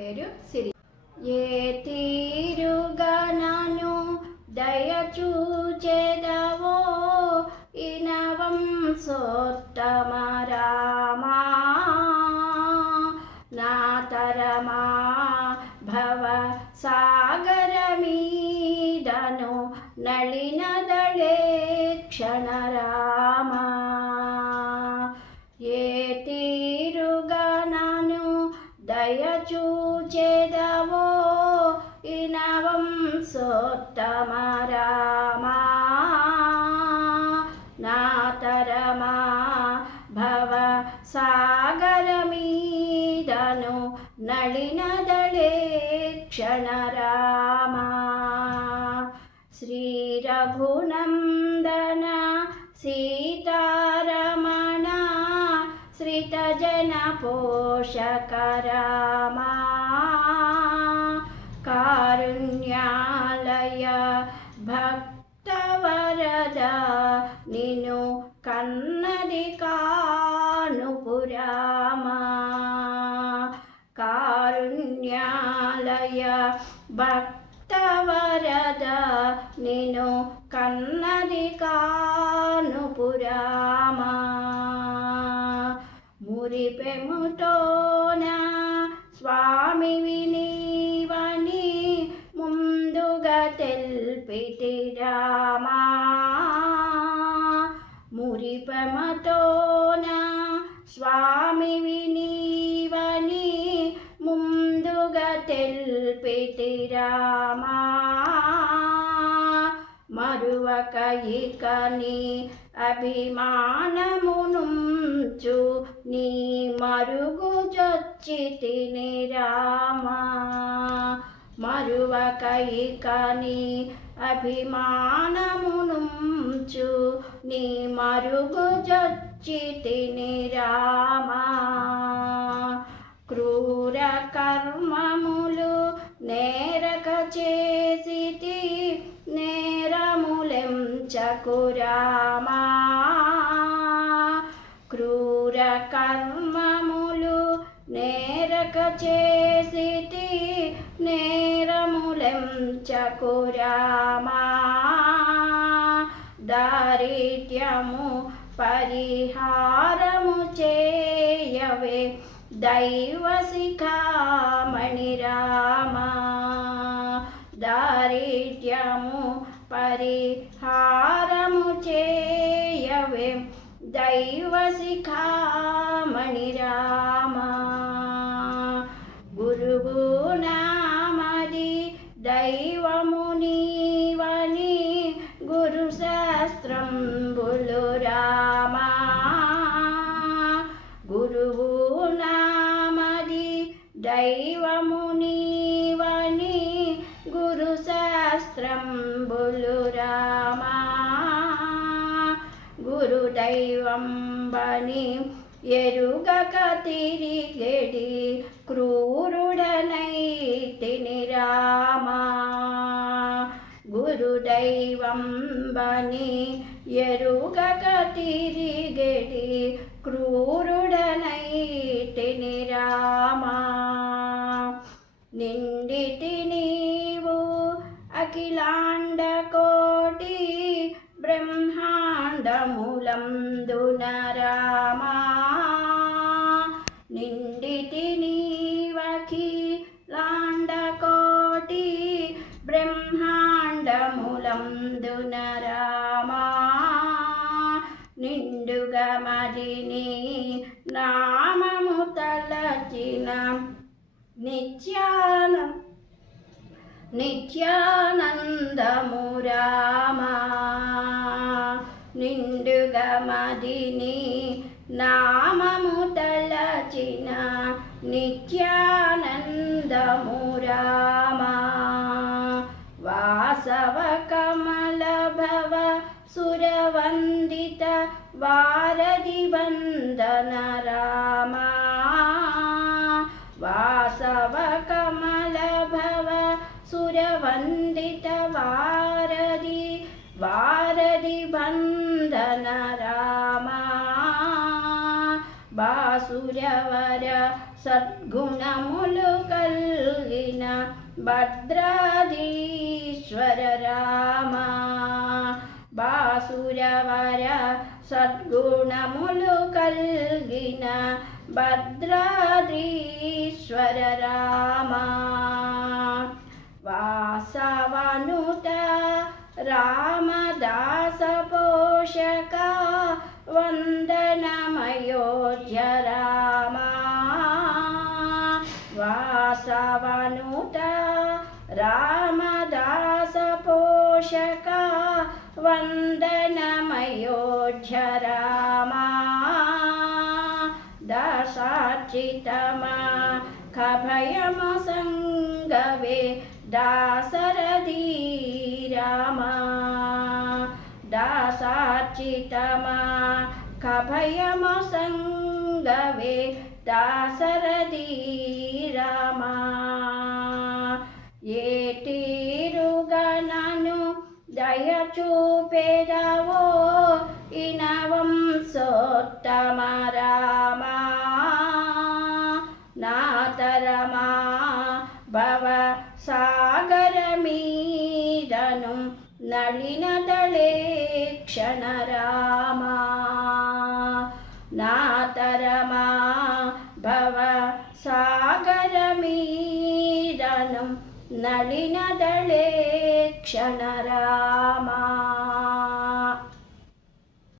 పేరు సిరి. ఏ తీరుగనను దయచూచెదవో ఇనవం సోత్తమరామా నా తరమా భవ సాగరమీదను నళినదళే క్షణరామా. ఏ తీరుగనను దయచూ పురుషోత్తమ రామా నాతరమా భవ సాగరమీదను నళినదళే క్షణ రామా శ్రీరఘునందన సీతారమణ శ్రీతజన పోషక రామా కారుణ్య కారుణ్యాలయ భక్తవరద నిను కన్నది కానుపురామా. కారుణ్యాలయ భక్తవరద నిను కన్నది కానుపురామా. మురిపెముటోన స్వామి వినీవని తెల్పిటి రామా. మురిపమతోన స్వామి వినీవని ముందుగా తెల్పెటి రామా. మరువక ఇకని అభిమానమునుంచు నీ మరుగు జొచ్చితిని రామా. మరువకైకని అభిమానమునుంచు నీ మరుగు జొచ్చితిని రామా. క్రూర కర్మములు నేరక చేసితి నేరములెంచకురామా క్రూర కర్మములు నేరక నేరములెం చకురామా దారిద్ర్యము పరిహారము చేయవే. దైవ శిఖామణి దారిద్ర్యము పరిహారము చేయవే. దైవ రామా దైవము నీవని గురు శాస్త్రంబులు రామా. గురువు నామది దైవము నీవని గురు శాస్త్రంబులు రామా. గురు దైవం బని ఎరుగక తిరిగెడి క్రూ రామా. గురు బని ఎరుగక తిరిగెడి క్రూరుడనైతిని రామా. నిండితి నీవు అఖిలాండ కోటి బ్రహ్మాండములందున నిండుగా మదిని నామము తలచిన నిత్యాన నిత్యానందము రామా. నిండుగా మదిని నామము తలచిన నిత్యానందము రామా. వాసవ కమల భవ సురవందిత वारदिवन्दन रामा वासवकमल भव सुरवन्दितवारदि वारदिवन्दनरामासुरवर सद्गुणमुलुकल्लिन भद्राधीश्वर रामा वासुरवर కల్ భద్రాధీశ్వర రామ బాసురవర సద్గుణములు కల్గిన భద్రాద్రీశ్వర రామ వాసవనుత రామదాస పోషక వందనమయోధ్య రామ వాసవనుత రామదాస పోషక वन्दनमयोध्यरामा दासार्चितमा खभयमसङ्गवे दासरधी रामा दासार्चितमा खभयमसङ्गवे दासरधी रामा ये तीरुगणनु दयचू నాతరమా భవ సాగర మీదను నళినదళే క్షణ రామా నాతరమా భవ సాగర